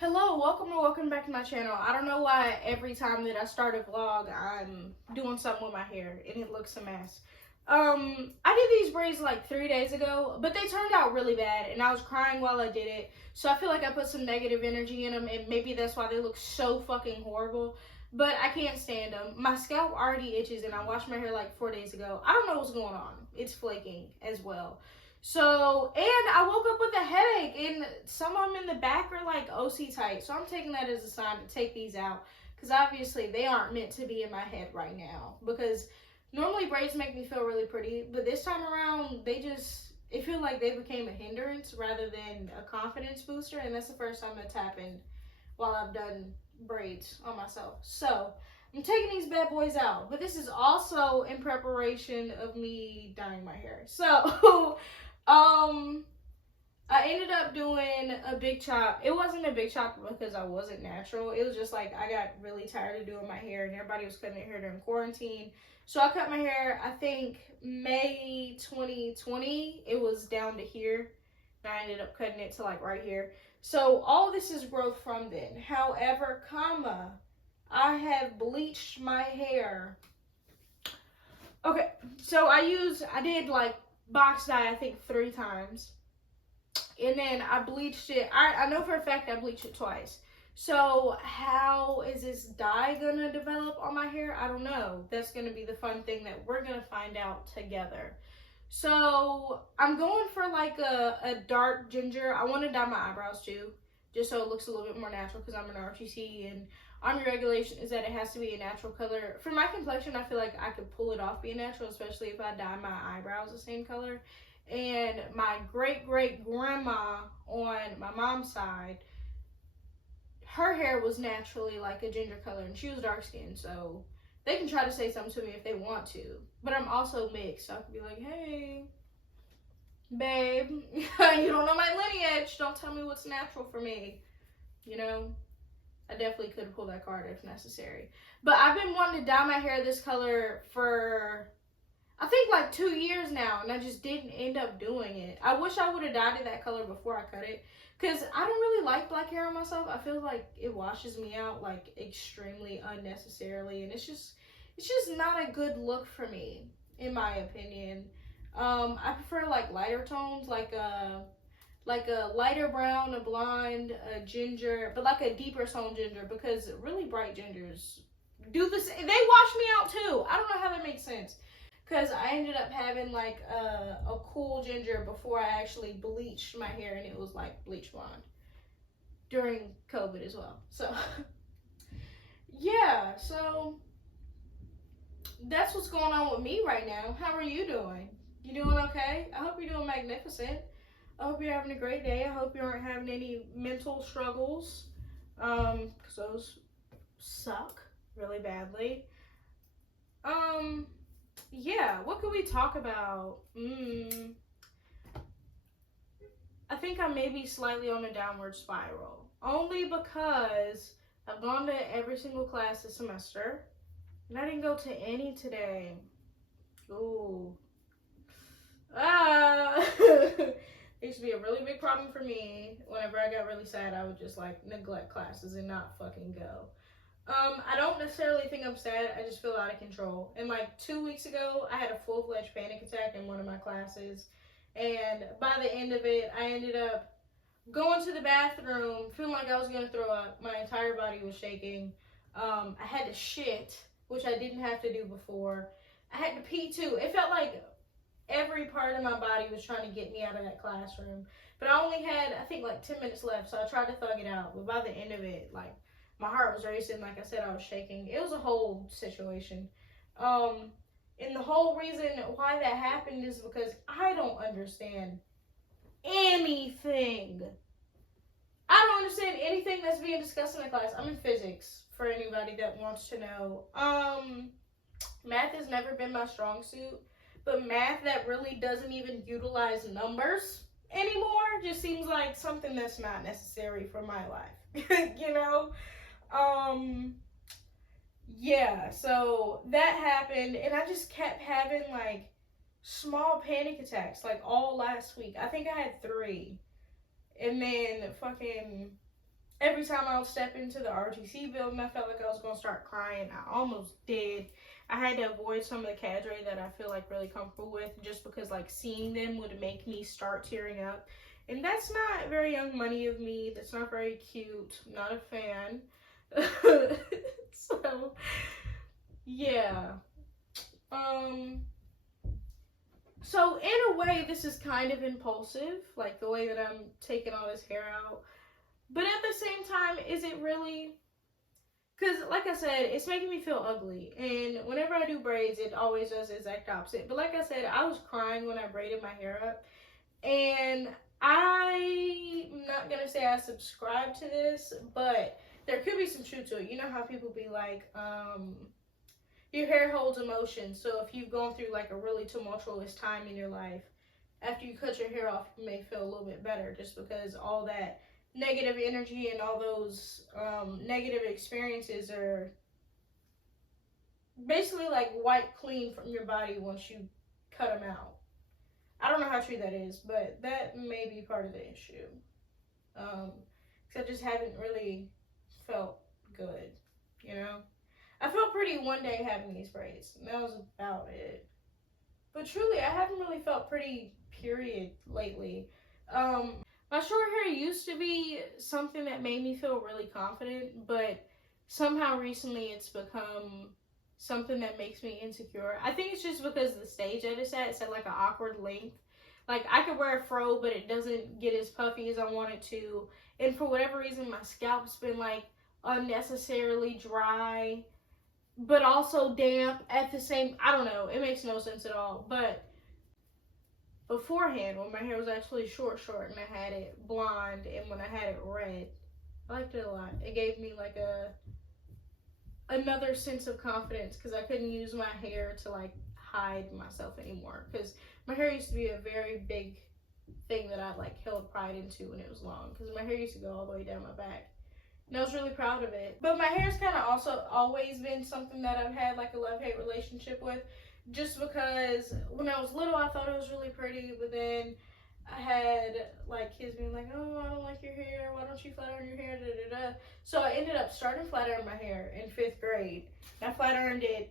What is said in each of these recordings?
Hello, welcome back to my channel. I don't know why every time that I start a vlog, I'm doing something with my hair and it looks a mess. I did these braids like 3 days ago, but they turned out really bad and I was crying while I did it. So I feel like I put some negative energy in them and maybe that's why they look so fucking horrible. But I can't stand them. My scalp already itches and I washed my hair like 4 days ago. I don't know what's going on. It's flaking as well. So, and I woke up with a headache, and some of them in the back are like OC tight. So I'm taking that as a sign to take these out, because obviously they aren't meant to be in my head right now. Because normally braids make me feel really pretty, but this time around it feel like they became a hindrance rather than a confidence booster, and that's the first time that's happened while I've done braids on myself. So I'm taking these bad boys out, but this is also in preparation of me dyeing my hair. So I ended up doing a big chop. It wasn't a big chop because I wasn't natural. It was just like I got really tired of doing my hair and everybody was cutting their hair during quarantine. So I cut my hair, I think May 2020. It was down to here. And I ended up cutting it to like right here. So all this is growth from then. However, I have bleached my hair. Okay, so I did like box dye I think 3 times. And then I bleached it. I know for a fact I bleached it twice. So how is this dye gonna develop on my hair? I don't know. That's gonna be the fun thing that we're gonna find out together. So I'm going for like a dark ginger. I want to dye my eyebrows too, just so it looks a little bit more natural because I'm an RTC and Army regulation is that it has to be a natural color. For my complexion, I feel like I could pull it off being natural, especially if I dye my eyebrows the same color. And my great-great-grandma on my mom's side, her hair was naturally like a ginger color and she was dark skinned, so they can try to say something to me if they want to. But I'm also mixed, so I could be like, hey, babe, you don't know my lineage. Don't tell me what's natural for me. You know, I definitely could pull that card if necessary. But I've been wanting to dye my hair this color for, I think, like 2 years now, and I just didn't end up doing it. I wish I would have dyed it that color before I cut it, because I don't really like black hair on myself. I feel like it washes me out, like, extremely unnecessarily, and it's just not a good look for me, in my opinion. I prefer, like, lighter tones, like a lighter brown, a blonde, a ginger, but like a deeper tone ginger, because really bright gingers do this. They wash me out too. I don't know how that makes sense. Because I ended up having like a cool ginger before I actually bleached my hair, and it was like bleach blonde during COVID as well. So, yeah, so that's what's going on with me right now. How are you doing? You doing okay? I hope you're doing magnificent. I hope you're having a great day. I hope you aren't having any mental struggles, because those suck really badly. Yeah, what could we talk about? I think I may be slightly on a downward spiral. Only because I've gone to every single class this semester, and I didn't go to any today. Ooh. It used to be a really big problem for me. Whenever I got really sad, I would just like neglect classes and not fucking go. I don't necessarily think I'm sad. I just feel out of control. And like 2 weeks ago, I had a full-fledged panic attack in one of my classes. And by the end of it, I ended up going to the bathroom, feeling like I was going to throw up. My entire body was shaking. I had to shit, which I didn't have to do before. I had to pee too. It felt like every part of my body was trying to get me out of that classroom. But I only had, I think, like 10 minutes left, so I tried to thug it out. But by the end of it, like, my heart was racing. Like I said, I was shaking. It was a whole situation. And the whole reason why that happened is because I don't understand anything. I don't understand anything that's being discussed in the class. I'm in physics, for anybody that wants to know. Math has never been my strong suit, but math that really doesn't even utilize numbers anymore just seems like something that's not necessary for my life. You know? Yeah, so that happened, and I just kept having like small panic attacks like all last week. I think I had 3, and then fucking Every time I would step into the RTC building, I felt like I was going to start crying. I almost did. I had to avoid some of the cadre that I feel like really comfortable with, just because like seeing them would make me start tearing up. And that's not very Young Money of me. That's not very cute. I'm not a fan. So, yeah. So in a way, this is kind of impulsive, like the way that I'm taking all this hair out. But at the same time, is it really? Because, like I said, it's making me feel ugly. And whenever I do braids, it always does the exact opposite. But like I said, I was crying when I braided my hair up. And I'm not going to say I subscribe to this, but there could be some truth to it. You know how people be like, your hair holds emotion. So if you've gone through like a really tumultuous time in your life, after you cut your hair off, you may feel a little bit better, just because all that negative energy and all those negative experiences are basically like wiped clean from your body once you cut them out. I don't know how true that is, but that may be part of the issue. Because I just haven't really felt good, you know? I felt pretty one day having these braids, and that was about it. But truly, I haven't really felt pretty, period, lately. My short hair used to be something that made me feel really confident, but somehow recently it's become something that makes me insecure. I think it's just because the stage that it's at like an awkward length. Like, I could wear a fro, but it doesn't get as puffy as I want it to. And for whatever reason, my scalp's been like unnecessarily dry, but also damp at the same. I don't know. It makes no sense at all. But beforehand, when my hair was actually short, and I had it blonde, and when I had it red, I liked it a lot. It gave me like another sense of confidence, because I couldn't use my hair to like hide myself anymore, because my hair used to be a very big thing that I like held pride into when it was long, because my hair used to go all the way down my back, and I was really proud of it. But my hair's kind of also always been something that I've had like a love-hate relationship with, just because when I was little I thought it was really pretty, but then I had like kids being like, oh, I don't like your hair, why don't you flat iron your hair, da da da. So I ended up starting flat ironing my hair in 5th grade. I flat ironed it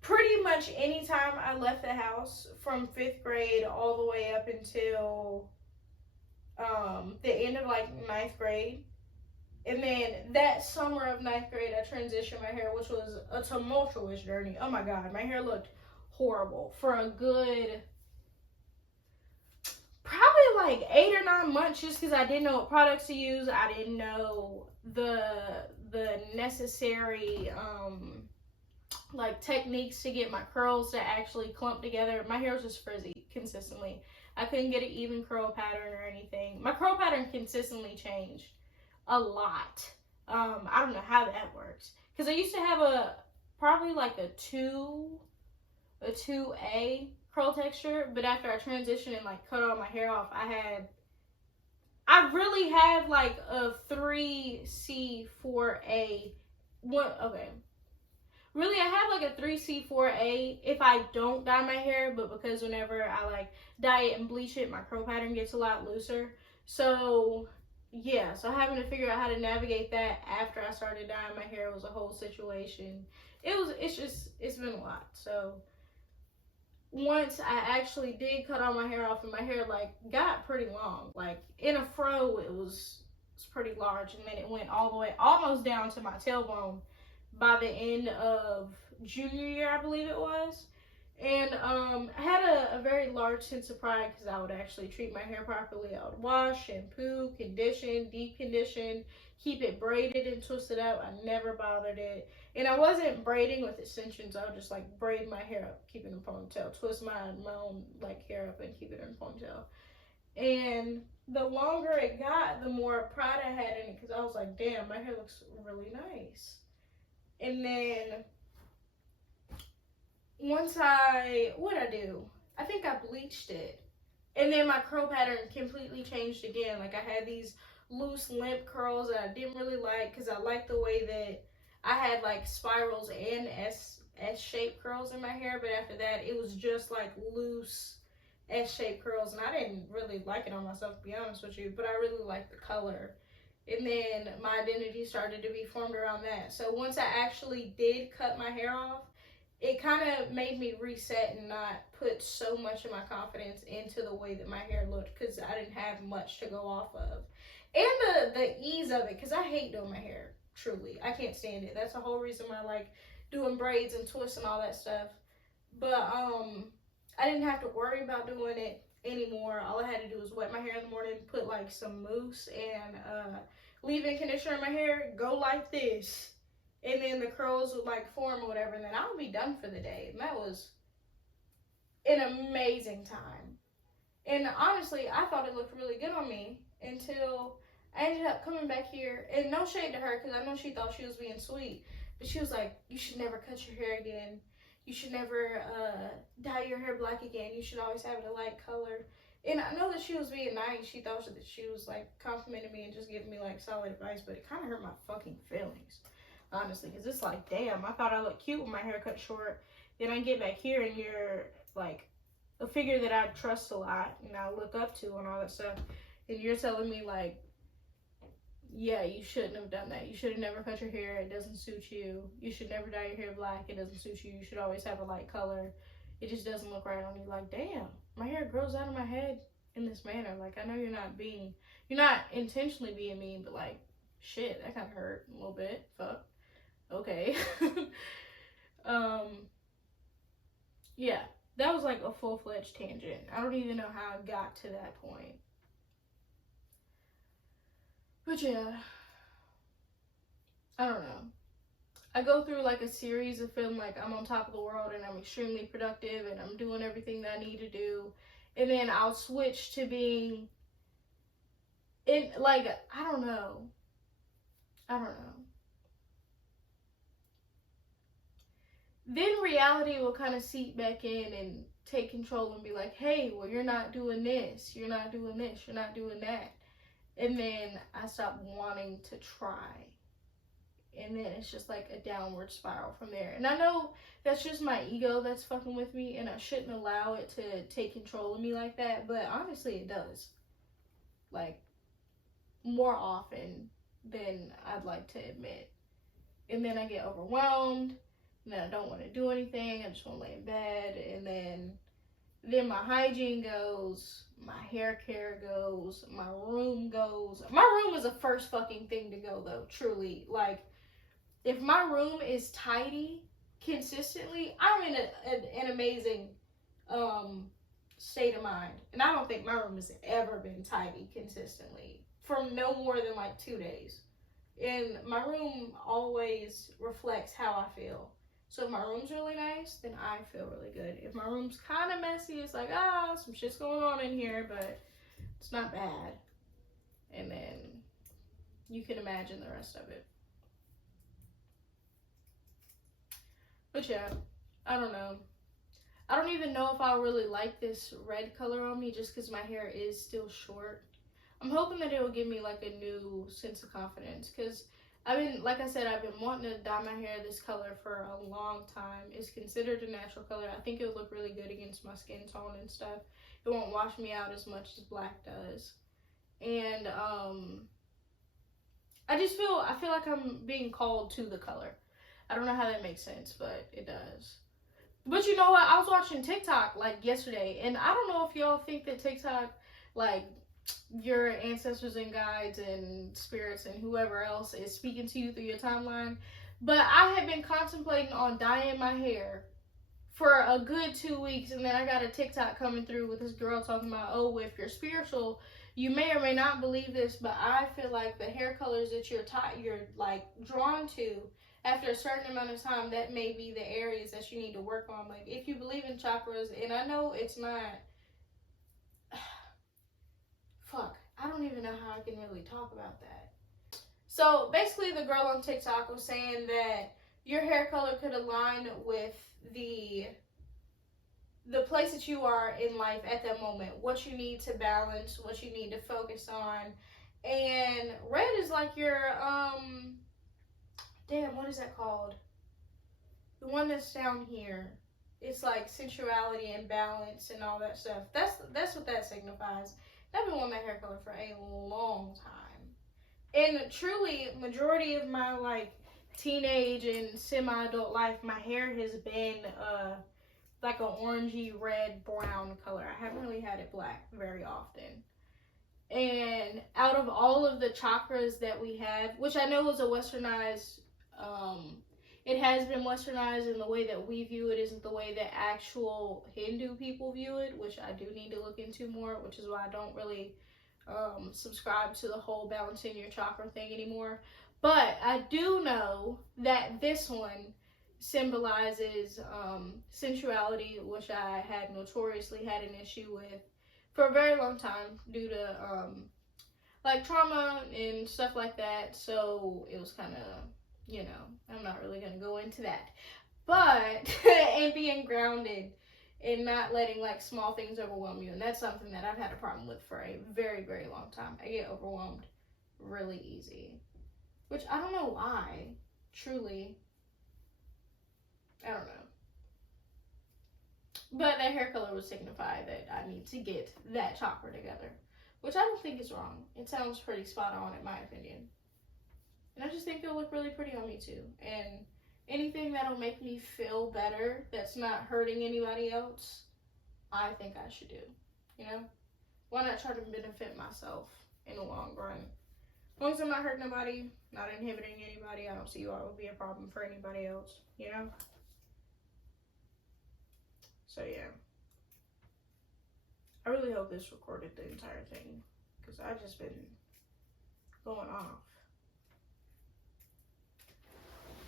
pretty much anytime I left the house from 5th grade all the way up until the end of like 9th grade. And then that summer of 9th grade, I transitioned my hair, which was a tumultuous journey. Oh my God, my hair looked horrible for a good, probably like 8 or 9 months, just because I didn't know what products to use. I didn't know the necessary like techniques to get my curls to actually clump together. My hair was just frizzy consistently. I couldn't get an even curl pattern or anything. My curl pattern consistently changed a lot. I don't know how that works, because I used to have probably like a 2A curl texture, but after I transitioned and like cut all my hair off, I really have like a 3C 4A. Really, I have like a 3C 4A if I don't dye my hair, but because whenever I like dye it and bleach it, my curl pattern gets a lot looser. So yeah, so having to figure out how to navigate that after I started dyeing my hair was a whole situation. It's been a lot. So once I actually did cut all my hair off, and my hair like got pretty long, like in a fro it was pretty large, and then it went all the way almost down to my tailbone by the end of junior year, I believe it was. And I had a very large sense of pride, because I would actually treat my hair properly. I would wash, shampoo, condition, deep condition, keep it braided and twisted up. I never bothered it. And I wasn't braiding with extensions. I would just like braid my hair up, keep it in a ponytail, twist my own like hair up and keep it in a ponytail. And the longer it got, the more pride I had in it, because I was like, damn, my hair looks really nice. And then once what'd I do? I think I bleached it. And then my curl pattern completely changed again. Like, I had these loose limp curls that I didn't really like, because I liked the way that I had like spirals and S-shaped curls in my hair. But after that, it was just like loose S-shaped curls. And I didn't really like it on myself, to be honest with you. But I really liked the color. And then my identity started to be formed around that. So once I actually did cut my hair off, it kind of made me reset and not put so much of my confidence into the way that my hair looked, because I didn't have much to go off of. And the ease of it, because I hate doing my hair, truly. I can't stand it. That's the whole reason why I like doing braids and twists and all that stuff. But I didn't have to worry about doing it anymore. All I had to do was wet my hair in the morning, put like some mousse and leave-in conditioner in my hair, go like this, and then the curls would like form or whatever, and then I would be done for the day. And that was an amazing time. And honestly, I thought it looked really good on me until I ended up coming back here. And no shade to her, because I know she thought she was being sweet, but she was like, you should never cut your hair again. You should never dye your hair black again. You should always have it a light color. And I know that she was being nice. She thought that she was like complimenting me and just giving me like solid advice, but it kind of hurt my fucking feelings, honestly, because it's like, damn, I thought I looked cute with my hair cut short. Then I get back here and you're like a figure that I trust a lot and I look up to and all that stuff, and you're telling me like, yeah, you shouldn't have done that. You should have never cut your hair. It doesn't suit you. You should never dye your hair black. It doesn't suit you. You should always have a light color. It just doesn't look right on you. Like, damn, my hair grows out of my head in this manner. Like, I know you're not intentionally being mean, but like, shit, that kind of hurt a little bit. Fuck. Okay. Yeah, that was like a full-fledged tangent. I don't even know how I got to that point. But yeah, I don't know. I go through like a series of feeling like I'm on top of the world and I'm extremely productive and I'm doing everything that I need to do. And then I'll switch to being in like, I don't know. Then reality will kind of seep back in and take control and be like, hey, well, you're not doing this. You're not doing this. You're not doing that. And then I stop wanting to try. And then it's just like a downward spiral from there. And I know that's just my ego that's fucking with me, and I shouldn't allow it to take control of me like that. But honestly, it does. Like, more often than I'd like to admit. And then I get overwhelmed. And then I don't want to do anything. I just want to lay in bed. And then my hygiene goes, my hair care goes, my room goes. My room is the first fucking thing to go, though, truly. Like, if my room is tidy consistently, I'm in an amazing state of mind. And I don't think my room has ever been tidy consistently for no more than like 2 days. And my room always reflects how I feel. So if my room's really nice, then I feel really good. If my room's kind of messy, it's like, some shit's going on in here, but it's not bad. And then you can imagine the rest of it. But yeah, I don't know. I don't even know if I'll really like this red color on me just because my hair is still short. I'm hoping that it will give me like a new sense of confidence, because like I said, I've been wanting to dye my hair this color for a long time. It's considered a natural color. I think it would look really good against my skin tone and stuff. It won't wash me out as much as black does. And I feel like I'm being called to the color. I don't know how that makes sense, but it does. But you know what? I was watching TikTok like yesterday, and I don't know if y'all think that TikTok, like, your ancestors and guides and spirits and whoever else is speaking to you through your timeline, but I had been contemplating on dyeing my hair for a good 2 weeks, and then I got a TikTok coming through with this girl talking about, oh, if you're spiritual, you may or may not believe this, but I feel like the hair colors that you're like drawn to after a certain amount of time, that may be the areas that you need to work on. Like, if you believe in chakras, and I know it's not fuck, I don't even know how I can really talk about that. So basically, the girl on TikTok was saying that your hair color could align with the place that you are in life at that moment, what you need to balance, what you need to focus on. And red is like your damn, what is that called? The one that's down here. It's like sensuality and balance and all that stuff. That's what that signifies. I've been wanting my hair color for a long time. And truly, majority of my like teenage and semi-adult life, my hair has been like an orangey red brown color. I haven't really had it black very often. And out of all of the chakras that we have, which I know is a westernized, it has been westernized, and the way that we view it isn't the way that actual Hindu people view it, which I do need to look into more, which is why I don't really subscribe to the whole balancing your chakra thing anymore. But I do know that this one symbolizes sensuality, which I had notoriously had an issue with for a very long time due to like trauma and stuff like that. So it was kind of, you know, I'm not really going to go into that. But, and being grounded and not letting like small things overwhelm you. And that's something that I've had a problem with for a very, very long time. I get overwhelmed really easy, which I don't know why, truly. I don't know. But that hair color would signify that I need to get that chakra together, which I don't think is wrong. It sounds pretty spot on in my opinion. And I just think it'll look really pretty on me too. And anything that'll make me feel better that's not hurting anybody else, I think I should do. You know? Why not try to benefit myself in the long run? As long as I'm not hurting nobody, not inhibiting anybody, I don't see why it would be a problem for anybody else. You know? So yeah. I really hope this recorded the entire thing, because I've just been going off.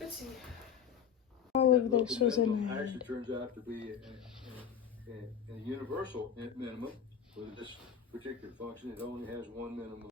Let's see. All of this was in my head. Actually turns out to be a universal minimum with this particular function. It only has one minimum